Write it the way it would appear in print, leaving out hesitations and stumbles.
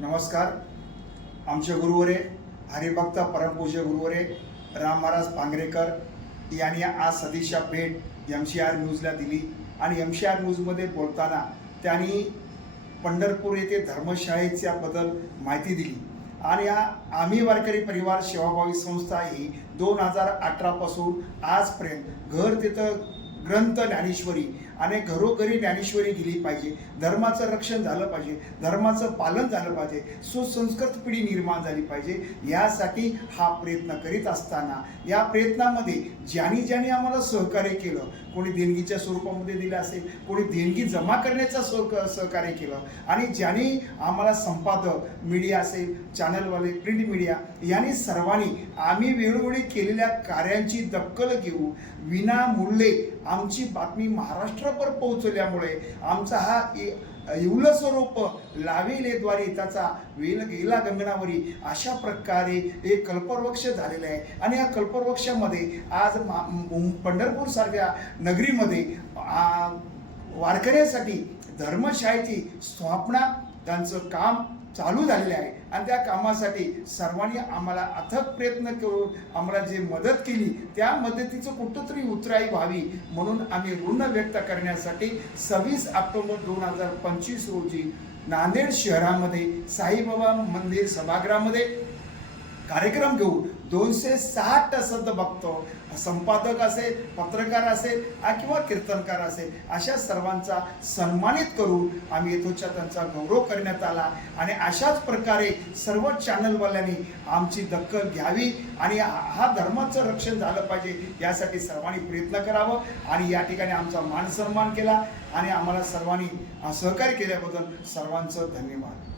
नमस्कार. आमचे गुरुवरे हरिभक्त परमपूज्य गुरुवरे राम महाराज पांगरेकर यांनी आज सदिच्छा भेट MCR न्यूजला दिली आणि MCR न्यूजमध्ये बोलताना त्यांनी पंढरपूर येथे धर्मशाळेच्याबद्दल माहिती दिली आणि आम्ही वारकरी परिवार सेवाभावी संस्था ही 2018 पासून आजपर्यंत घर तिथं ग्रंथ ज्ञानेश्वरी आणि घरोघरी ज्ञानेश्वरी गेली पाहिजे, धर्माचं रक्षण झालं पाहिजे, धर्माचं पालन झालं पाहिजे, सुसंस्कृत पिढी निर्माण झाली पाहिजे, यासाठी हा प्रयत्न करीत असताना या प्रयत्नामध्ये ज्यांनी आम्हाला सहकार्य केलं, कोणी देणगीच्या स्वरूपामध्ये दिलं असेल, कोणी देणगी जमा करण्याचा सहकार्य केलं आणि ज्यांनी आम्हाला संपादक मीडिया असेल, चॅनलवाले, प्रिंट मीडिया यांनी सर्वांनी आम्ही वेळोवेळी केलेल्या कार्यांची दखल घेऊ विनामूल्ये आमची बातमी महाराष्ट्रभर पोहोचल्यामुळे आमचा हा इवलं स्वरूप लावेलेद्वारे त्याचा गेला गंगनावरी अशा प्रकारे एक कल्पवृक्ष झालेला आहे आणि या कल्पवृक्षामध्ये आज पंढरपूर सारख्या नगरीमध्ये वारकऱ्यांसाठी धर्मशाळेची स्थापना त्यांचं काम चालू झालेले आहे आणि त्या कामासाठी सर्वांनी आम्हाला अथक प्रयत्न करून आम्हाला जे मदत केली त्या मदतीचं कुठंतरी उतराई व्हावी म्हणून आम्ही ऋण व्यक्त करण्यासाठी 26 ऑक्टोबर 2025 रोजी नांदेड शहरामध्ये साईबाबा मंदिर सभागृहामध्ये कार्यक्रम घेऊन 260 सद्भक्त संपादक असेल, पत्रकार असेल किंवा कीर्तनकार असेल अशा सर्वांचा सन्मानित करून आम्ही येथोच्या त्यांचा गौरव करण्यात आला आणि अशाच प्रकारे सर्व चॅनलवाल्यांनी आमची दखल घ्यावी आणि हा धर्माचं रक्षण झालं पाहिजे यासाठी सर्वांनी प्रयत्न करावं आणि या ठिकाणी आमचा मान सन्मान केला आणि आम्हाला सर्वांनी सहकार्य केल्याबद्दल सर्वांचं धन्यवाद.